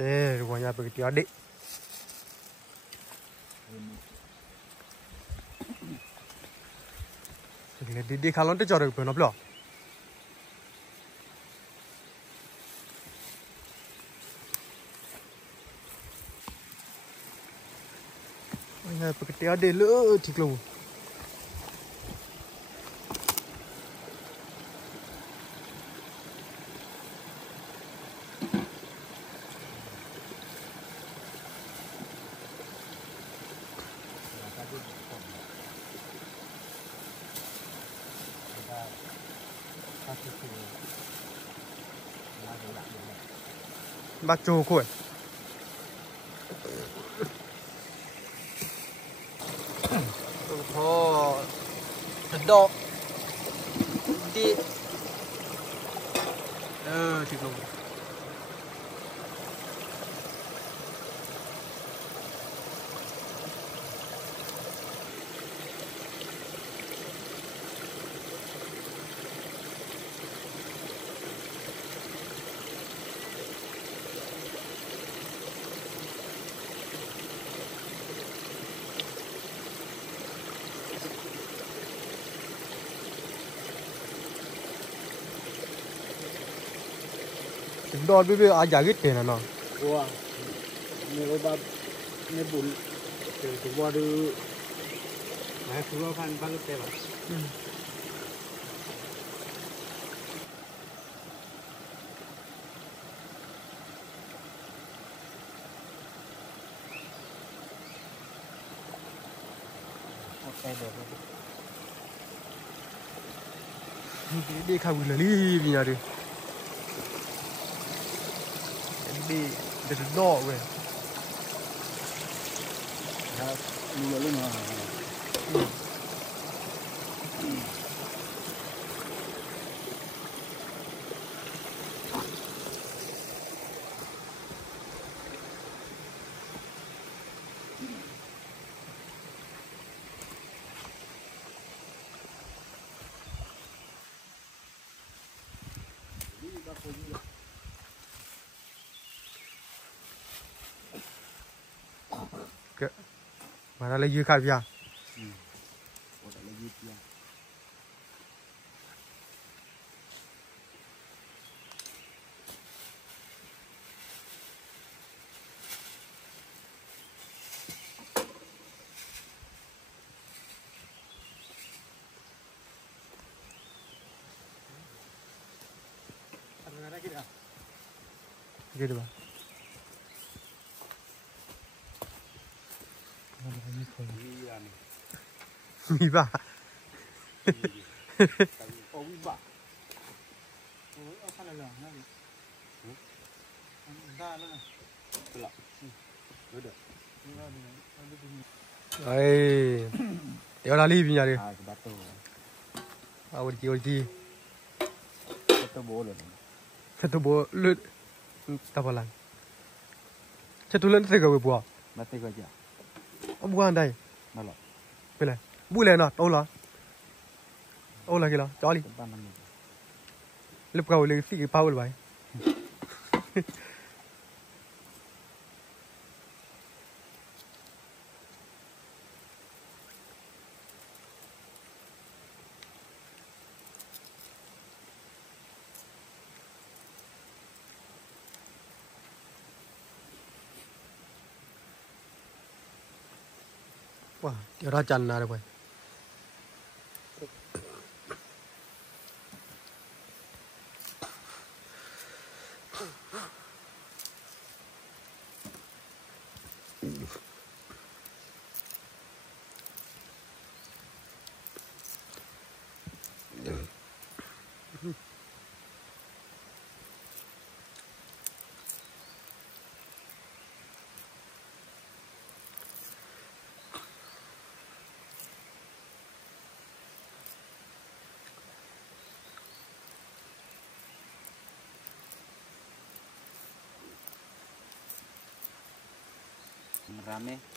rupanya begitu adik. Di kalon tu cara apa nak pula? Ya begitu adik lu ciklu. Baca kau. Oh, sedap. Di. Cikgu. Dor bibi aja gitu na no. Wah, ni obat ni bul. Tu baru, saya suruh kan banget ya. Okay deh. Dia kabur lagi punya dia. Dia sedap weh. Ya, lu mah. Mana lagi kau ya? Ada lagi dia. Ada lagi dah. Gitu bah. Viva. Oh, viva. Oh, apa lagi? Dah lah. Belak. Udah. Dia lali punya dia. Ah, batu. Orji. Batu boleh. Satu bolut. Tak apa lah. Satu bulan tu kau buat. Mati aja. Oh bukan dah. Malah. Bila? Bulan lah, tahu lah. Oh lagi lah, cari. Lepas kau lagi fikir power bay. Wah, dia rajan lah boy.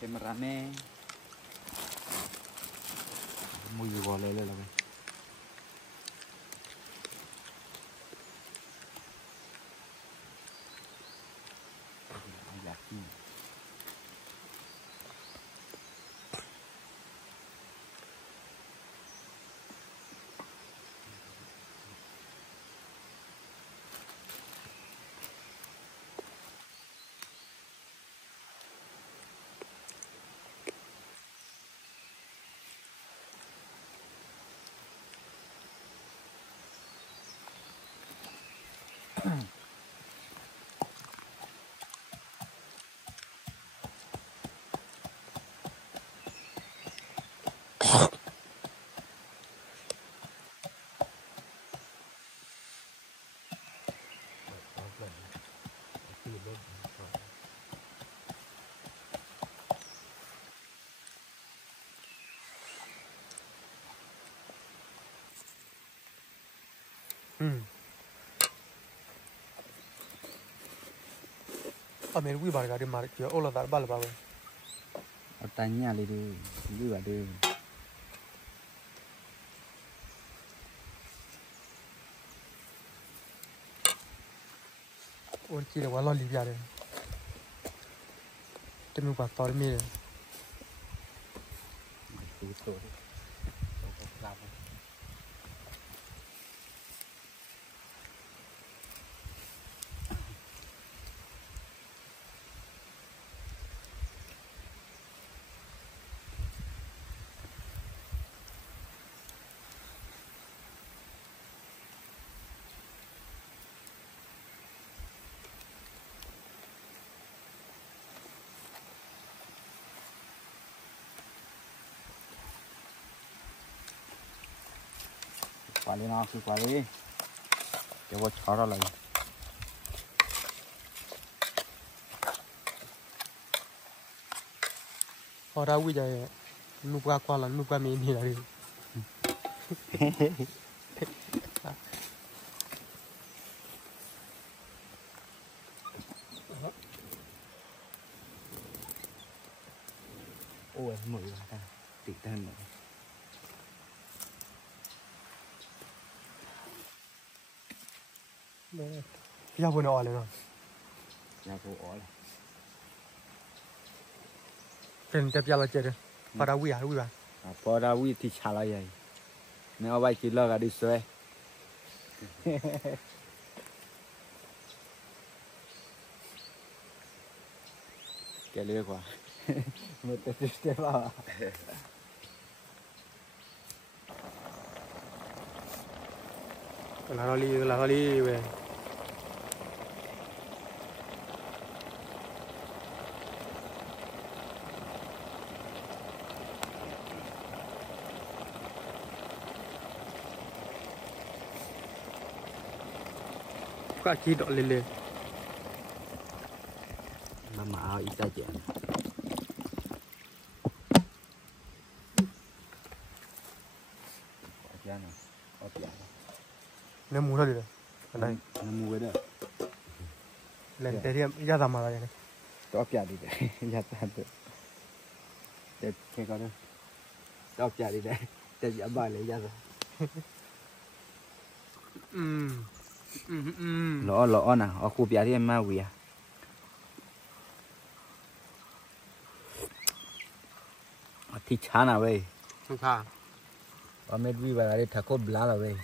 Merame. Mau juga lele lagi. อเมริกาบาร์กาดิมาร์กเยอะโอลาดาร์บัลบาเวเอาตังค์เนี่ยเลยดูดูว่าดู โอ้ยคิดว่าเราลีบยาเลยจะมีกว่าตอนมีเลย ดูตัวตัวกลับ quả đi nó cứ quả đi cho vô chó ra lại họ ra quy giờ núp qua là núp qua mình thì là đi ôi mười ta tỉ thân rồi ya bueno vale no nhà cô ó là tên đẹp ya là chết rồi para quy ba bỏ ra quy thì chả là vậy nếu bay chỉ lo cả đi xuôi cái lưỡi quá một cái vào là nó đi về qua chi độ lên lên mà áo ít ta chuyện nếu mua thôi được ở đây nó mua cái đó lên tới thêm giá tầm mà này đó chả đi đấy giá tầm để cái con đó đó chả đi đấy để giảm bài lấy giá rồi lõ nào ở khu bia thì em mau về thì chán à vậy không thà ở mấy vi vào đây thằng con lá là vậy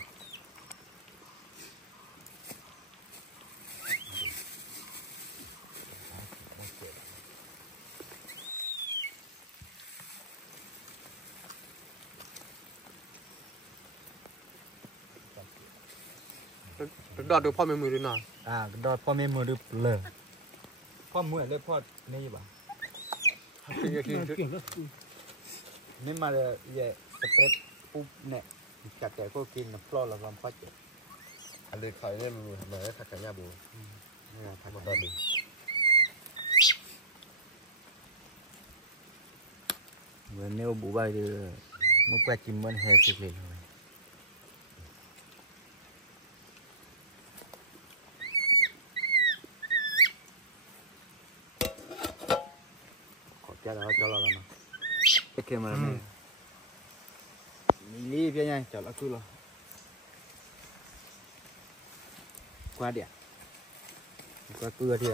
đọt đượcพ่อมือด้วยนะดอดพ่อแม่มือดึบเลยพ่อมือเลยพ่อนี่บ่นี่มาเลยแย่สเปรดปุ๊บเนี่ยจัดแต่ก็กินน้ำปลาละลำพัดอันนี้ใครเนี่ยรู้ทำไมถ้าใครยาบูนี่ทำมาตอนนี้เหมือนเนี่ยบูใบเดือมุกแปะจิ้มมันแฮร์สิเลยcho là nó cái kia mà mình đi phía nhanh cho nó cứ lo qua điện qua cưa đi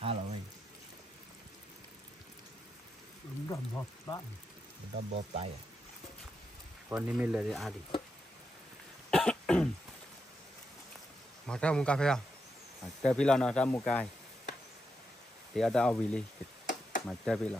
à rồi đầm bọt bạn đâm bọt tay con đi mình lại đi à đi mà ra mua cà phê à cà phê là nó ra mua cay thì ada awili mà chơi bây giờ